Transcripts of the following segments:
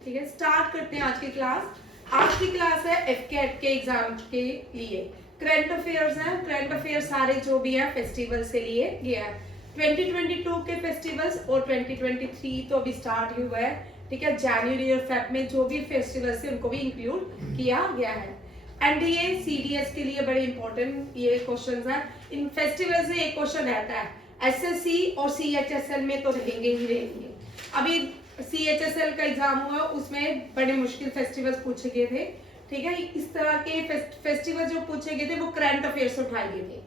ठीक है, स्टार्ट करते हैं आज की क्लास। आज की क्लास है एफकेट के एग्जाम के लिए करंट अफेयर्स है। करंट अफेयर सारे जो भी है फेस्टिवल से लिए गया है। 2022 के फेस्टिवल्स और 2023 तो अभी स्टार्ट ही हुआ है। ठीक है, जनवरी और फेब में जो भी फेस्टिवल्स है उनको भी इंक्लूड किया गया है। एनडीए सीडीएस के लिए बड़े इंपॉर्टेंट ये क्वेश्चंस हैं। इन फेस्टिवल से एक क्वेश्चन रहता है, एसएससी और सीएचएसएल में तो रहेंगे ही रहेंगे। अभी सीएचएसएल का एग्जाम हुआ, उसमें बड़े मुश्किल फेस्टिवल्स पूछे गए थे। ठीक है, इस तरह के फेस्टिवल जो पूछे गए थे वो करंट अफेयर्स से उठाए गए थे।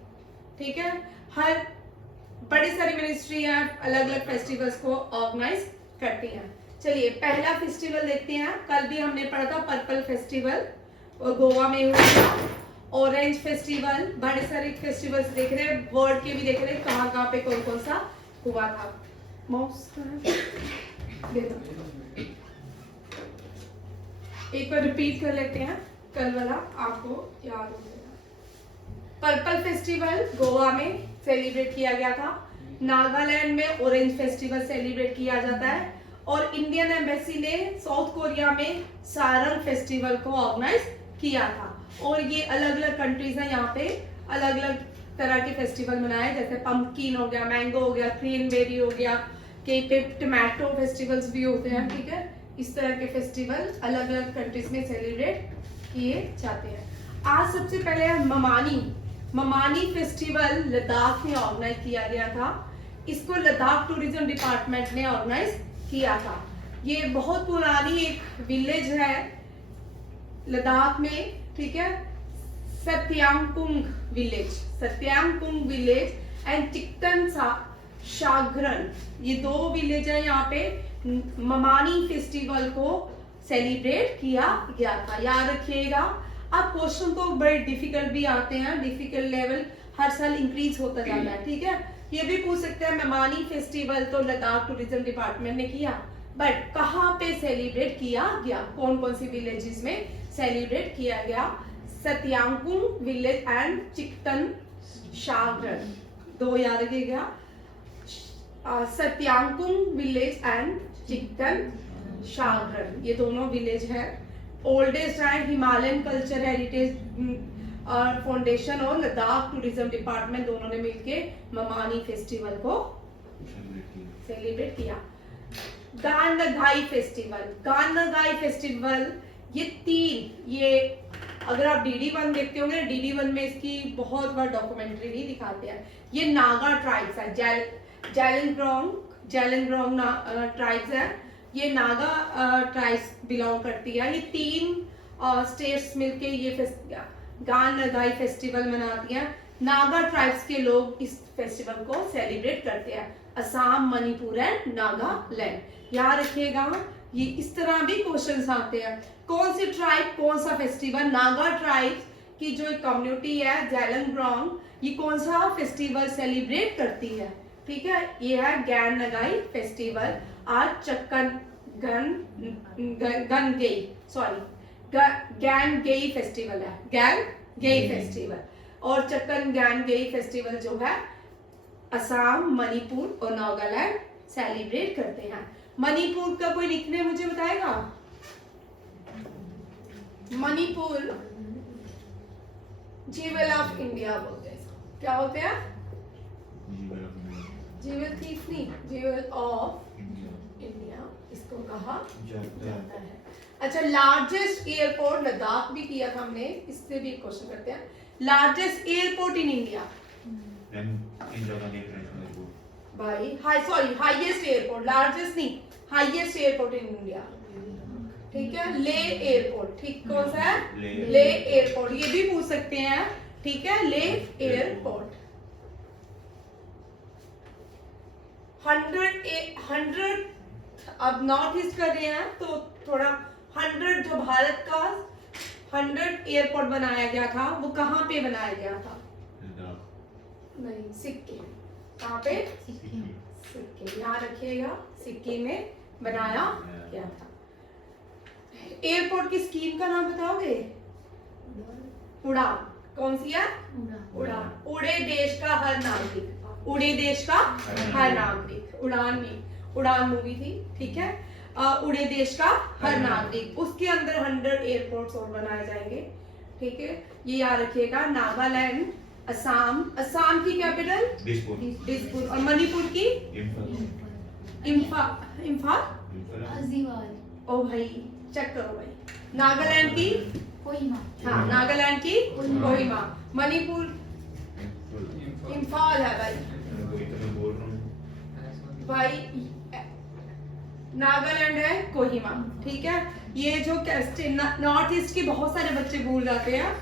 ठीक है, हर बड़ी सारी मिनिस्ट्री है अलग अलग फेस्टिवल्स को ऑर्गेनाइज करती हैं। चलिए पहला फेस्टिवल देखते हैं। कल भी हमने पढ़ा था पर्पल फेस्टिवल और गोवा में हुआ था। ऑरेंज फेस्टिवल, बड़े सारे फेस्टिवल्स देख रहे हैं, वर्ल्ड के भी देख रहे हैं कहाँ कहाँ पे कौन कौन सा हुआ था। माउस एक बार रिपीट कर लेते हैं, कल वाला आपको याद हो जाएगा। पर्पल फेस्टिवल गोवा में सेलिब्रेट किया गया था। नागालैंड में ऑरेंज फेस्टिवल सेलिब्रेट किया जाता है और इंडियन एम्बेसी ने साउथ कोरिया में सारंग फेस्टिवल को ऑर्गेनाइज किया था। और ये अलग अलग कंट्रीज हैं, यहाँ पे अलग अलग तरह के फेस्टिवल मनाए, जैसे पंपकिन हो गया, मैंगो हो गया, क्रेनबेरी हो गया, के पे टमाटो फेस्टिवल्स भी होते हैं। ठीक है, इस तरह के फेस्टिवल अलग अलग कंट्रीज में सेलिब्रेट किए जाते हैं। आज सबसे पहले ममानी फेस्टिवल लद्दाख में ऑर्गेनाइज किया गया था। इसको लद्दाख टूरिज्म डिपार्टमेंट ने ऑर्गेनाइज किया था। ये बहुत पुरानी एक विलेज है लद्दाख में। ठीक है, सत्यांगपुंग विलेज एंड चिकटन शागरन, ये दो विलेज है। यहाँ पे ममानी फेस्टिवल को सेलिब्रेट किया गया था, याद रखिएगा। अब क्वेश्चन तो बड़े डिफिकल्ट भी आते हैं, डिफिकल्ट लेवल हर साल इंक्रीज होता जाता है। ठीक है, ये भी पूछ सकते हैं ममानी फेस्टिवल तो लद्दाख टूरिज्म डिपार्टमेंट ने किया, बट कहाँ पे सेलिब्रेट किया गया, कौन कौन सी विलेजेस में सेलिब्रेट किया गया। सत्यांगपुंग विलेज एंड चिकटन शागरन, दो याद रखिएगा। सत्यांगपुंग विलेज एंड चिकटन शागरन, ये दोनों विलेज है। ओल्डेस्ट है हिमालयन कल्चर हेरिटेज फाउंडेशन और लद्दाख टूरिज्म डिपार्टमेंट दोनों ने मिलके ममानी फेस्टिवल को सेलिब्रेट किया। गान नगाई फेस्टिवल, ये अगर आप DD1 देखते होंगे, DD1 में इसकी बहुत बार डॉक्यूमेंट्री भी दिखाते हैं। ये नागा ट्राइब्स है, जेलिंगरोंग ट्राइब्स है। ये नागा ट्राइब्स बिलोंग करती है। ये 3 स्टेट्स मिलके ये गान नगाई फेस्टिवल मनाती हैं। नागा ट्राइब्स के लोग इस फेस्टिवल को सेलिब्रेट करते हैं, असम, मणिपुर एंड नागालैंड। याद रखिएगा, ये इस तरह भी क्वेश्चंस आते हैं। कौन सी ट्राइब कौन सा फेस्टिवल, नागा ट्राइब की जो एक कम्युनिटी है जेलिंगरोंग, ये कौन सा फेस्टिवल सेलिब्रेट करती है। ठीक है, ये है गैन नगाई फेस्टिवल। आज गैन गेई फेस्टिवल है, गैन गेई फेस्टिवल। और चक्कन गैन गेई फेस्टिवल जो है असम, मणिपुर और नागालैंड सेलिब्रेट करते हैं। मणिपुर का कोई लिखने मुझे बताएगा। मणिपुर जीवल ऑफ इंडिया बोलते हैं, क्या बोलते हैं? जीवल थीफ नहीं, जीवल ऑफ इंडिया इसको कहा जाता है। अच्छा, लार्जेस्ट एयरपोर्ट लद्दाख भी किया था हमने, इससे भी क्वेश्चन करते हैं। लार्जेस्ट एयरपोर्ट इन इंडिया भाई, हाईएस्ट एयरपोर्ट, लार्जेस्ट नहीं, हाईएस्ट एयरपोर्ट इन इंडिया। ठीक है, ले एयरपोर्ट। ठीक, कौन सा है? ले एयरपोर्ट, ये भी पूछ सकते हैं। ठीक है, ले एयरपोर्ट। 100 अब नॉर्थ ईस्ट कर रहे हैं तो थोड़ा 100 जो भारत का 100 एयरपोर्ट बनाया गया था वो कहाँ पे बनाया गया था? नहीं, सिक्किम। कहाँ पे? सिक्किम, याद रखिएगा, सिक्किम में बनाया गया था। एयरपोर्ट की स्कीम का नाम बताओगे? उड़ान। कौन सी है? उड़ान। उड़े देश का हर नागरिक, उड़े देश का हर नागरिक, उड़ान मूवी थी। ठीक है, उड़े देश का हर नागरिक, उसके अंदर 100 एयरपोर्ट्स और बनाए जाएंगे। ठीक है, ये याद रखिएगा। नागालैंड, असम, असम की कैपिटल दिसपुर, और मणिपुर की इम्फाल। ओ भाई चेक करो भाई। नागालैंड की कोहिमा। हाँ, नागालैंड की कोहिमा। मणिपुर इम्फाल है भाई। नागालैंड है कोहिमा। ठीक है, ये जो नॉर्थ ईस्ट के बहुत सारे बच्चे भूल जाते हैं।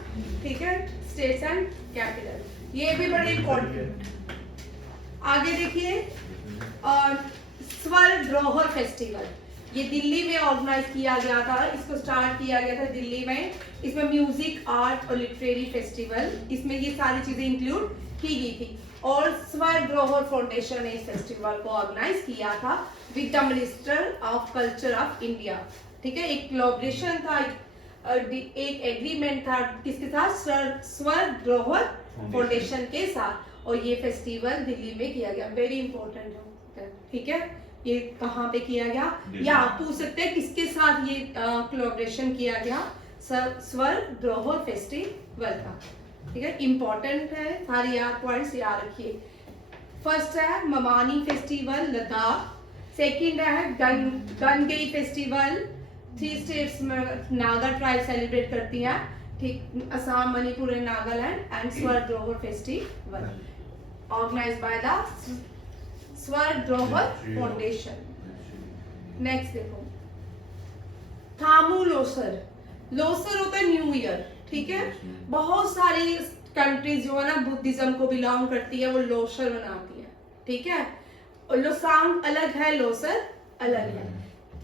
ठीक है, स्टेट्स एंड कैपिटल, ये भी बड़े इम्पोर्टेंट। आगे देखिए, और स्वर धरोहर फेस्टिवल, ये दिल्ली में ऑर्गेनाइज किया गया था। इसको स्टार्ट किया गया था दिल्ली में। इसमें म्यूजिक, आर्ट और लिटरेरी फेस्टिवल, इसमें ये सारी चीजें इंक्लूड की गई थी। और स्वर धरोहर फाउंडेशन ने इस फेस्टिवल को ऑर्गेनाइज किया था with the minister of culture of India. ठीक है, एक कोलैबोरेशन था, एक एग्रीमेंट था किसके साथ? स्वर धरोहर फाउंडेशन के साथ। और ये फेस्टिवल दिल्ली में किया गया, वेरी इंपॉर्टेंट है। ठीक है, ये कहाँ पे किया गया, या आप पूछ सकते हैं किसके साथ ये कोलैबोरेशन किया गया? स्वर धरोहर फेस्टिवल का। ठीक है, इंपॉर्टेंट है, सारे पॉइंट्स याद रखिए। फर्स्ट है ममानी फेस्टिवल लद्दाख, सेकंड है गनगई फेस्टिवल, 3 स्टेट्स में नागा ट्राइब सेलिब्रेट करती है। ठीक, असम, मणिपुर एंड नागालैंड। एंड स्वर धरोहर फेस्टिवल ऑर्गेनाइज्ड बाय द स्वर धरोहर फाउंडेशन। नेक्स्ट देखो, थामू लोसर। लोसर होता है न्यू ईयर। ठीक है, बहुत सारी कंट्रीज जो है ना बुद्धिज्म को बिलोंग करती है, वो लोसर मनाती है। ठीक है, और लोसांग अलग है, लोसर अलग है।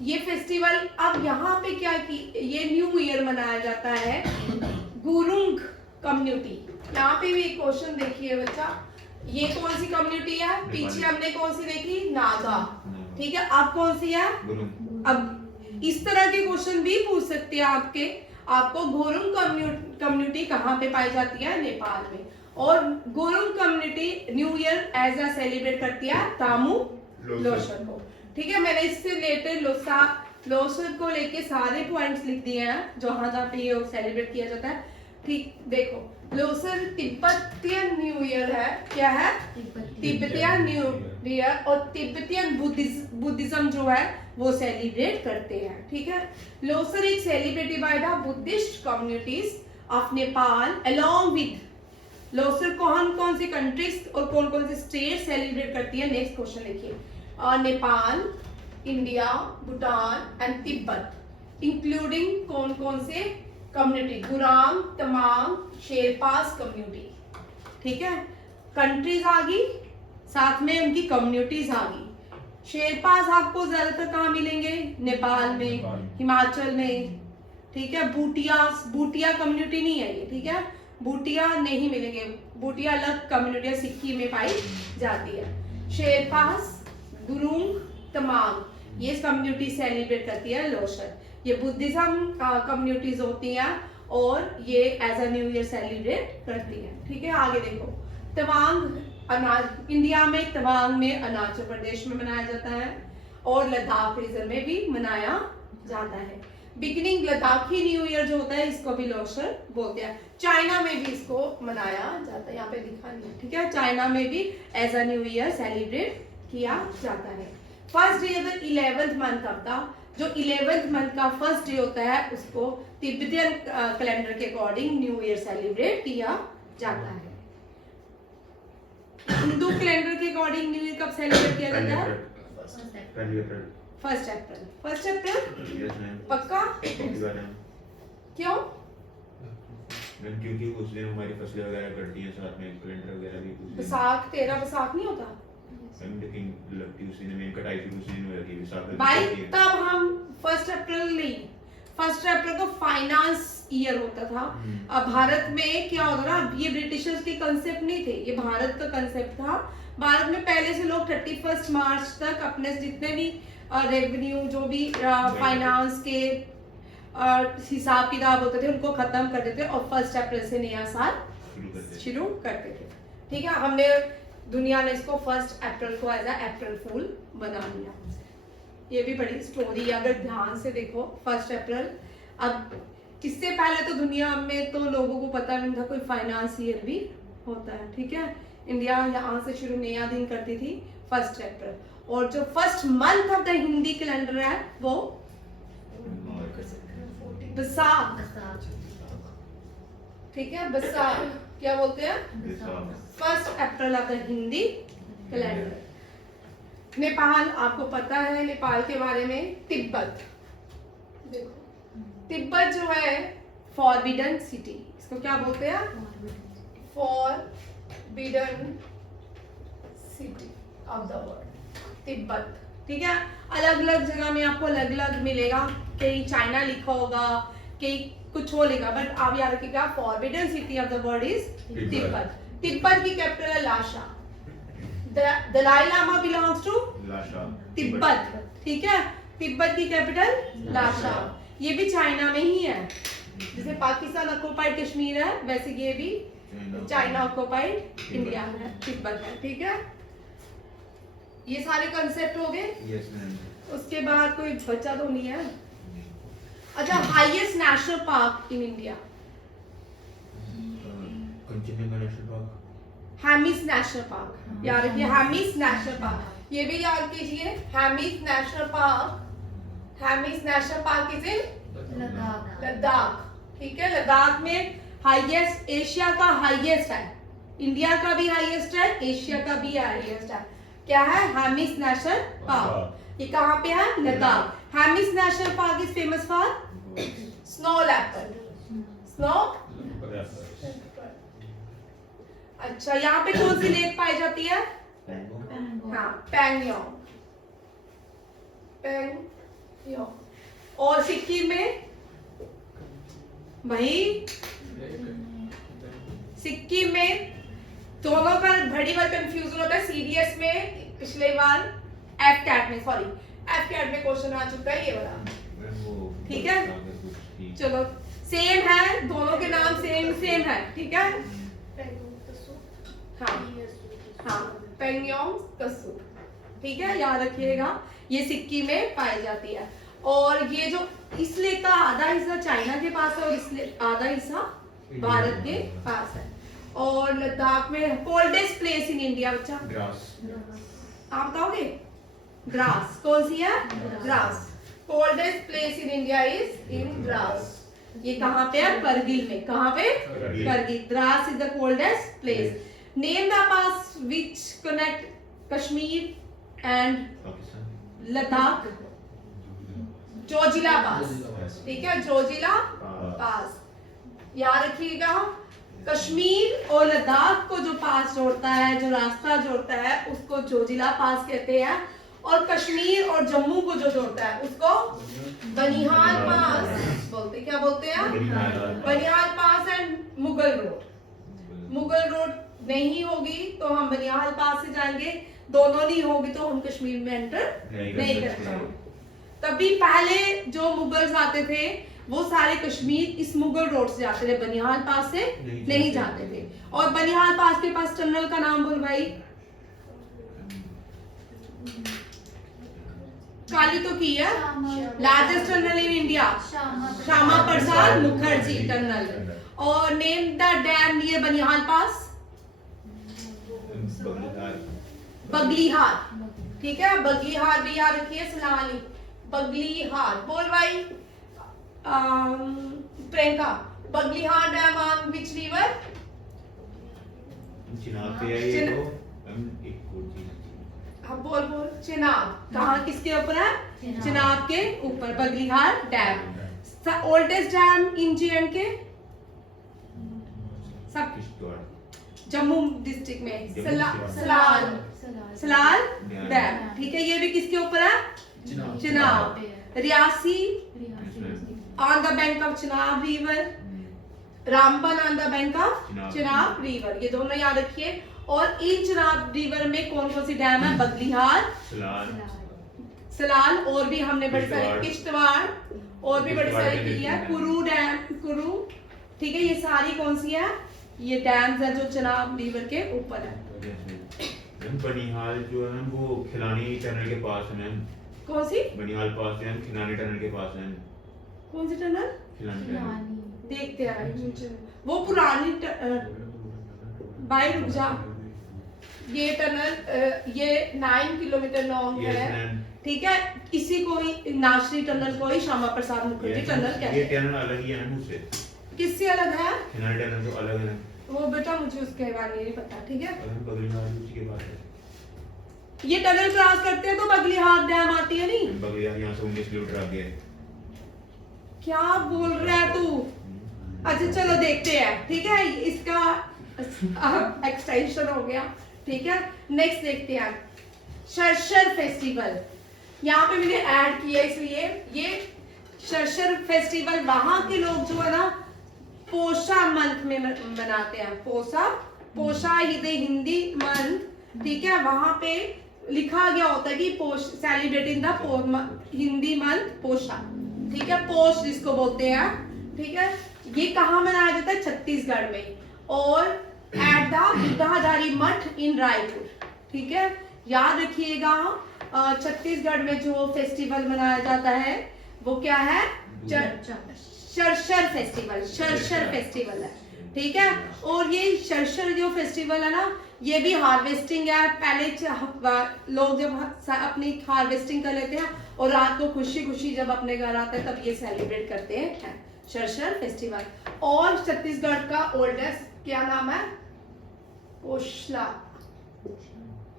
ये फेस्टिवल अब यहाँ पे क्या की, ये न्यू ईयर मनाया जाता है गुरुंग कम्युनिटी। यहाँ पे भी एक क्वेश्चन देखिए बच्चा, ये कौन सी कम्युनिटी है? पीछे हमने कौन सी देखी? नागा। ठीक है, अब कौन सी है? अब इस तरह के क्वेश्चन भी पूछ सकते हैं आपको गुरुंग कम्युनिटी कहाँ पे पाई जाती है? नेपाल में। और Gurung community new year as a celebrate करती है तामू लोसर को। ठीक है, मैंने इससे रिलेटेड लोसर को लेके सारे पॉइंट्स लिख दिए हैं जहां पे ये सेलिब्रेट किया जाता है। ठीक, देखो, लोसर तिब्बतियन न्यू ईयर है। क्या है? Tibetan new year. और तिब्बतियन बुद्धिज्म जो है वो सेलिब्रेट करते हैं। ठीक है, लोसर एक celebrated by the Buddhist communities of Nepal along with. Losar कौन सी कंट्रीज और कौन सी स्टेट सेलिब्रेट करती है? नेक्स्ट क्वेश्चन देखिए, Nepal, India, Bhutan and Tibet, including कौन से community? Gurang, Tamang, sherpas community. ठीक है, कंट्रीज आ गई, साथ में उनकी कम्युनिटीज आ गई। शेरपास आपको ज्यादातर कहाँ मिलेंगे? नेपाल में, हिमाचल में। ठीक है, बूटिया कम्युनिटी नहीं है ये। ठीक है, बूटिया नहीं मिलेंगे, बूटिया अलग कम्युनिटी सिक्किम में पाई जाती है। शेरपास, गुरुंग, तमांग, ये कम्युनिटी सेलिब्रेट करती है लोसर। ये बुद्धिज्म कम्युनिटीज होती हैं और ये as a new year celebrate करती हैं। ठीक है, आगे देखो, तवांग इंडिया में, तवांग में अरुणाचल प्रदेश में मनाया जाता है और लद्दाख रीजन में भी मनाया जाता है। बिगिनिंग लद्दाखी न्यू ईयर जो होता है इसको भी लोसर बोलते हैं। चाइना में भी इसको मनाया जाता है, यहाँ पे लिखा नहीं है। ठीक है, चाइना में भी as a new year celebrate किया जाता है। फर्स्ट डे अगर 11th मंथ का, जो 11th मंथ का फर्स्ट डे होता है उसको तिब्बतियन कैलेंडर के अकॉर्डिंग न्यू ईयर सेलिब्रेट किया जाता है। हिंदू कैलेंडर के अकॉर्डिंग न्यू ईयर कब सेलिब्रेट किया जाता है? 1 अप्रैल। 1 अप्रैल पक्का? क्यों? क्योंकि उस दिन हमारी फसलें वगैरह कटती हैं, साथ में कैलेंडर वगैरह भी उस दिन। बैसाख, 13 बैसाख नहीं होता लेकिन लगती उस दिन में कटाई थी, उस दिन हो जाती है बैसाख। भाई तब हम 1 अप्रैल नहीं, 1 अप्रैल को फाइनेंस ईयर होता था। अब भारत में क्या होता था, ये ब्रिटिशर्स के कंसेप्ट नहीं थे, ये भारत का कंसेप्ट था। भारत में पहले से लोग 31 मार्च तक अपने जितने भी रेवेन्यू, जो भी फाइनेंस के हिसाब किताब होते थे उनको खत्म कर देते और 1 अप्रैल से नया साल शुरू करते थे। ठीक है, हमने दुनिया ने इसको 1 अप्रैल को एज अ अप्रैल फूल बना लिया। ये भी बड़ी स्टोरी, अगर ध्यान से देखो 1 अप्रैल। अब इससे पहले तो दुनिया में तो लोगों को पता नहीं था कोई फाइनेंस ईयर भी होता है, ठीक है। इंडिया यहाँ से शुरू नया दिन करती थी 1 अप्रैल, और जो first month of the Hindi calendar है वो बैसाख, ठीक है, बैसाख क्या बोलते हैं, 1 अप्रैल of the Hindi calendar. Nepal आपको पता है, नेपाल के बारे में। तिब्बत, देखो तिब्बत जो है फॉरबिडन सिटी, इसको क्या बोलते हैं, forbidden city of the world, Tibet, ठीक है। अलग अलग जगह में आपको अलग अलग मिलेगा, कहीं चाइना लिखा होगा, कहीं कुछ और लिखा, बट आप याद रखिएगा forbidden city of the world is Tibet. Tibet की कैपिटल है लाशा। दलाई लामा बिलोंग्स टू तिब्बत, ठीक है। तिब्बत की कैपिटल लाशा। ये भी चाइना में ही है, जैसे पाकिस्तान ऑक्युपाइड कश्मीर है, वैसे ये भी चाइना ऑक्युपाइड इंडिया है, तिब्बत है, ठीक है। ये सारे कंसेप्ट हो गए। Yes ma'am. उसके बाद कोई बचा तो नहीं है। अच्छा, highest national park in India, Kanchenjunga national park, Hemis national park, याद रखिए हेमिस नेशनल पार्क, ये भी याद कीजिए, Hemis national park. Hemis national park is in Ladakh, ठीक है। लद्दाख में हाईएस्ट, एशिया का हाईएस्ट है, इंडिया का भी हाईएस्ट है, एशिया का भी हाईएस्ट है। क्या है, हेमिस नेशनल पार्क। ये कहाँ पे है, Ladakh. Hemis national park is famous for snow leopard, snow. अच्छा, यहाँ पे कौन सी लेक पाई जाती है, हाँ, पैंगयोंग, पैंगयोंग। और सिक्किम में भाई, सिक्किम में दोनों का बड़ी बार कंफ्यूजन होता है। सीडीएस में पिछले बार एफ कैट में क्वेश्चन आ चुका है ये वाला, ठीक है। चलो, सेम है, दोनों के नाम सेम है, ठीक है। हाँ हाँ, पैंगयोंग त्सो, ठीक है, याद रखिएगा। ये सिक्किम में पाई जाती है। और ये जो इस लेक का आधा हिस्सा चाइना के पास है और इस आधा हिस्सा भारत के पास है। और लद्दाख में कोल्डेस्ट प्लेस इन इंडिया, बच्चा ग्रास, आप बताओगे, ग्रास कौन सी है, ग्रास। Coldest place in India is in Dras. ये कहाँ पे है, करगिल में। कहाँ पे, Kargil. Dras is the coldest place. Name the pass which connect Kashmir and Ladakh, Zojila pass, ठीक है, जोजिला पास। याद रखिएगा, कश्मीर और लद्दाख को जो पास जोड़ता है, जो रास्ता जोड़ता है, उसको जोजिला पास कहते हैं। और कश्मीर और जम्मू को जो जोड़ता है उसको बनिहाल पास बोलते हैं। क्या बोलते हैं, Banihal pass and Mughal road. Mughal road नहीं होगी तो हम बनिहाल पास से जाएंगे, दोनों नहीं होगी तो हम कश्मीर में एंटर नहीं कर पाएंगे। तभी पहले जो मुगल्स आते थे वो सारे कश्मीर इस मुगल रोड से जाते थे, बनिहाल पास से नहीं जाते थे। और बनिहाल पास के पास टनल का नाम बोल भाई, काली तो की है, largest tunnel in India, Shyama Prasad Mukherjee tunnel. और name the dam near Banihal pass, Baglihar, ठीक है, बगलीहार भी याद रखिए, सलाली, बगलीहार। बोल भाई Priyanka, Baglihar dam on which river, Chenab पे है ये तो, एक और चीज, हाँ बोल बोल, चिनाब। कहाँ, किसके ऊपर है, चिनाब के ऊपर बगलीहार डैम। ओल्डेस्ट डैम इन जे&के, सब जम्मू डिस्ट्रिक्ट में, सलाल डैम, ठीक है। ये भी किसके ऊपर है, Chenab. Reasi on the bank of Chenab river, Ramban on the bank of Chenab river, ये दोनों याद रखिए। और इन चिनाब रिवर में कौन कौन सी डैम है, बगलीहार, सलाल, और भी हमने बड़ी सारी, किश्तवाड़, और भी बड़ी सारी की है, कुरू डैम, कुरू, ठीक है। ये सारी कौन सी है, ये डैम्स है जो चिनाब रिवर के ऊपर है। बनिहाल जो है वो खिलानी टनल के पास है मैम, कौन सी? बनियाल पास है, खिलानी टनल के पास है। कौन सी टनल? खिलानी टनल। देखते हैं वो पुरानी भाई रुक जा। ये टनल ये 9 किलोमीटर लॉन्ग Yes, है, ma'am. ठीक है। इसी को ही नाशरी टनल को ही श्यामा प्रसाद मुखर्जी Yes, टनल ये कहते हैं। टनल अलग ही है ना मुझसे। किससे अलग है? खिलानी टनल तो अलग है। वो बेटा मुझे उसके बारे में नहीं पता, ठीक है। और हम बगलिहार उसी के पास है। ये टनल क्रॉस करते हैं तो बगलिहार डैम आती है नहीं? बगलिहार यहाँ से 19 किलोमीटर आगे है। क्या बोल रहा है तू? अच्छा चलो देखते हैं, ठीक है। इसका एक्सटेंशन हो गया, ठीक है। नेक्स्ट देखते हैं शरशर फेस्टिवल। यहाँ पे मैंने ऐड किया इसलिए ये शरशर फेस्टिवल वहां के लोग जो है ना पोषा मंथ में मनाते हैं। पोषा हिंदी मंथ, ठीक है। वहां पे लिखा गया होता है कि सेलिब्रेटिंग द हिंदी मंथ पोषा, ठीक है। पोष जिसको बोलते हैं, ठीक है। ये कहाँ मनाया जाता है? छत्तीसगढ़ में, और एट द बुद्धाधारी मठ इन रायपुर, ठीक है। याद रखिएगा छत्तीसगढ़ में जो फेस्टिवल मनाया जाता है वो क्या है? शरशर फेस्टिवल। शरशर फेस्टिवल है, ठीक है। और ये शरशर जो फेस्टिवल है ना, ये भी हार्वेस्टिंग है। पहले लोग जब अपनी हार्वेस्टिंग कर लेते हैं और रात को खुशी खुशी जब अपने घर आते हैं तब ये सेलिब्रेट करते हैं शरशर फेस्टिवल। और छत्तीसगढ़ का ओल्डेस्ट क्या नाम है? कोशला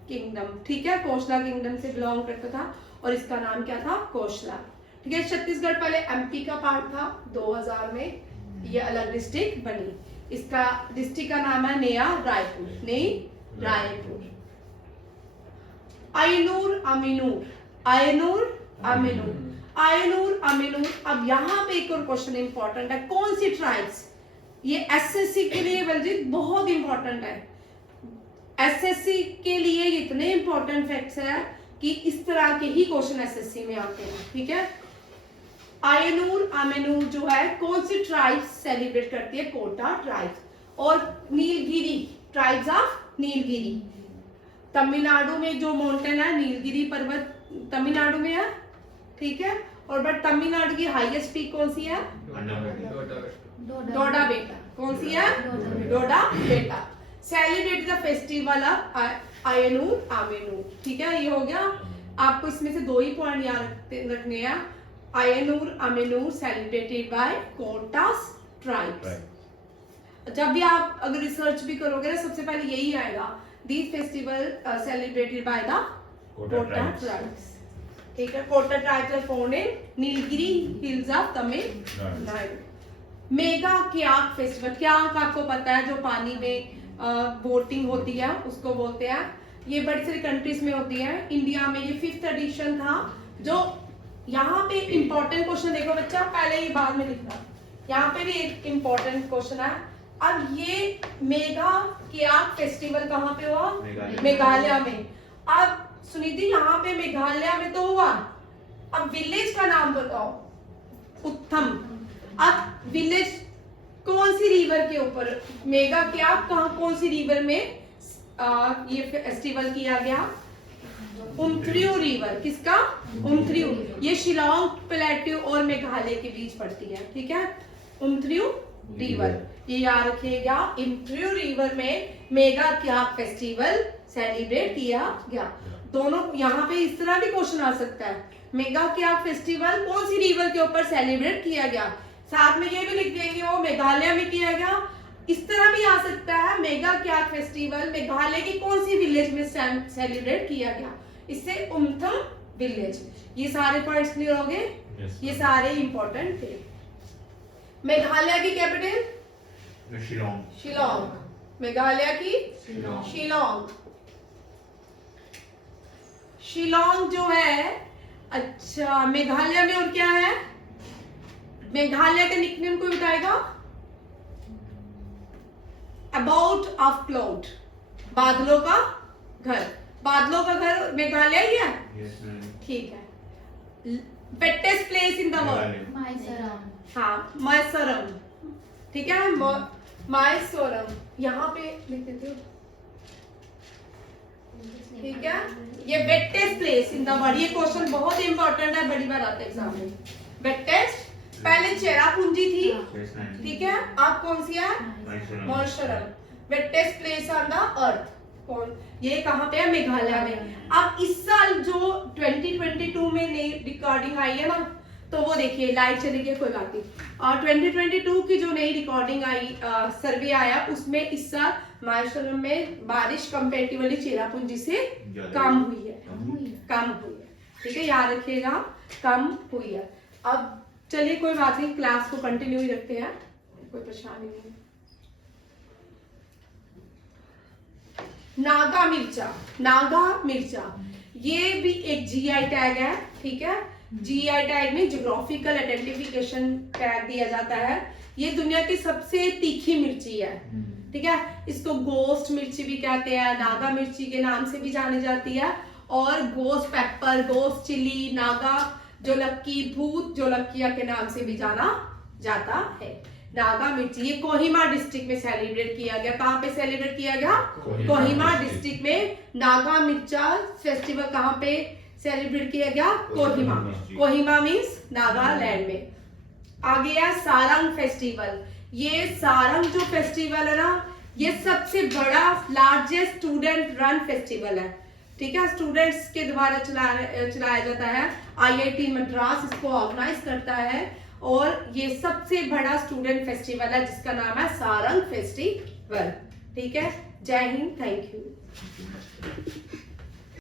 किंगडम, ठीक है। कोशला किंगडम से बिलोंग करता था और इसका नाम क्या था? कोशला, ठीक है। छत्तीसगढ़ पहले एमपी का पार्ट था, 2000 में ये अलग डिस्ट्रिक्ट बनी। इसका डिस्ट्रिक्ट का नाम है नया रायपुर, नई रायपुर। आयनूर अमीनूर, आयनूर अमीनूर, आयनूर अमीनूर। अब यहाँ पे एक और क्वेश्चन इंपॉर्टेंट है, कौन सी ट्राइब्स? ये एसएससी के लिए बलजीत बहुत इंपॉर्टेंट है। एसएससी के लिए इतने इंपॉर्टेंट फैक्ट्स है कि इस तरह के ही क्वेश्चन एसएससी में आते हैं, ठीक है। आयनूर अमीनूर जो है कौन सी ट्राइब्स सेलिब्रेट करती है? कोटा ट्राइब्स। और नीलगिरी, ट्राइब्स ऑफ नीलगिरी। तमिलनाडु में जो माउंटेन है नीलगिरी पर्वत तमिलनाडु में है, ठीक है। और बट तमिलनाडु की हाईएस्ट पीक कौन सी है? डोडा बेटा। कौन सी है? डोडा बेटा। सेलिब्रेट द फेस्टिवल ऑफ आयनूर अमीनूर, ठीक है। ये हो गया। आपको इसमें से 2 ही पॉइंट याद रखने हैं। आयनूर अमीनूर सेलिब्रेटेड बाय कोटास ट्राइब्स। जब भी आप अगर रिसर्च भी करोगे ना, सबसे पहले यही आएगा, these festival celebrated by the Kota tribes, ठीक है। Kota tribes are found in Nilgiri hills of Tamil Nadu. मेगा क्याक फेस्टिवल, क्याक आपको पता है जो पानी में बोटिंग होती है उसको बोलते हैं। ये बड़ी सारी कंट्रीज में होती है। इंडिया में ये 5th एडिशन था। जो यहाँ पे इंपॉर्टेंट क्वेश्चन देखो बच्चा, पहले ही बाद में लिखना। यहाँ पे भी एक इंपॉर्टेंट क्वेश्चन है। अब ये मेगा क्याक फेस्टिवल कहाँ पे हुआ? मेघालय में। अब सुनीति यहाँ पे मेघालय में तो हुआ, अब विलेज का नाम बताओ। उत्तम। अब विलेज कौन सी रिवर के ऊपर? मेगा क्याक कहाँ कौन सी रिवर में ये फेस्टिवल किया गया? उमथ्रियो रिवर। किसका? उमथ्रियो। ये शिलोंग प्लेट्यू और मेघालय के बीच पड़ती है, ठीक है। उमथ्रियो रिवर, ये याद रखिएगा। उमथ्रियो रिवर में मेगा क्याक फेस्टिवल सेलिब्रेट किया गया। दोनों यहाँ पे इस तरह भी क्वेश्चन आ सकता है, मेगा क्याक फेस्टिवल कौन सी रिवर के ऊपर सेलिब्रेट किया गया? साथ में ये भी लिख देंगे वो मेघालय में किया गया। इस तरह भी आ सकता है, मेगा क्याक फेस्टिवल मेघालय की कौन सी विलेज में सेलिब्रेट किया गया? इससे उमथम विलेज। ये सारे पॉइंट्स क्लियर हो गए? ये सारे इंपॉर्टेंट थे। मेघालय की कैपिटल? शिलोंग। शिलोंग। मेघालय की? शिलोंग। शिलोंग जो है, अच्छा मेघालय में और क्या है? मेघालय के निकनेम को बताएगा? अबाउट ऑफ क्लाउड, बादलों का घर। बादलों का घर मेघालय ही है, ठीक है। Wettest place in the world? हाँ मैसोरम, ठीक है। मैसोरम यहाँ पे लिख देते हो। ठीक है, ये wettest place in the world, ये क्वेश्चन बहुत इंपॉर्टेंट है, बड़ी बार आता है एग्जाम में। वेटेस्ट पहले चेरापूंजी थी, ठीक है, अब कौन सी है? Maheshwaram. Wettest place on the earth, कौन? ये कहाँ पे है? मेघालय में। अब इस साल जो 2022 में नई रिकॉर्डिंग आई है ना, तो वो देखिए, लाइट चली गई, कोई बात नहीं। और 2022 की जो नई रिकॉर्डिंग आई, सर्वे आया, उसमें इस साल माहेश्वरम में बारिश कंपेरेटिवली चेरापूंजी से कम हुई है, कम हुई है, ठीक है, याद रखिएगा, कम हुई है। अब चलिए कोई बात नहीं, क्लास को कंटिन्यू ही रखते हैं, कोई परेशानी नहीं। नागा मिर्चा, नागा मिर्चा, ये भी एक जीआई टैग है, ठीक है। जीआई टैग में ज्योग्राफिकल आइडेंटिफिकेशन टैग दिया जाता है। ये दुनिया की सबसे तीखी मिर्ची है, ठीक है, इसको गोस्ट मिर्ची भी कहते हैं, नागा मिर्ची के नाम से भी जानी जाती है, और ghost pepper, ghost chilli, Naga Jolokia, भूत जोलक्किया के नाम से भी जाना जाता है। नागा मिर्ची ये कोहिमा डिस्ट्रिक्ट में सेलिब्रेट किया गया। कहाँ पे सेलिब्रेट किया गया? कोहिमा डिस्ट्रिक्ट में नागा मिर्चा फेस्टिवल कहाँ पे सेलिब्रेट किया गया? कोहिमा। कोहिमा मीन्स नागालैंड में। आ गया सारंग फेस्टिवल। ये सारंग जो फेस्टिवल है ना, ये सबसे बड़ा लार्जेस्ट स्टूडेंट रन फेस्टिवल है, ठीक है, स्टूडेंट्स के द्वारा चलाया जाता है। आईआईटी मद्रास इसको ऑर्गेनाइज करता है, और ये सबसे बड़ा स्टूडेंट फेस्टिवल है जिसका नाम है सारंग फेस्टिवल, ठीक है। जय हिंद, थैंक यू।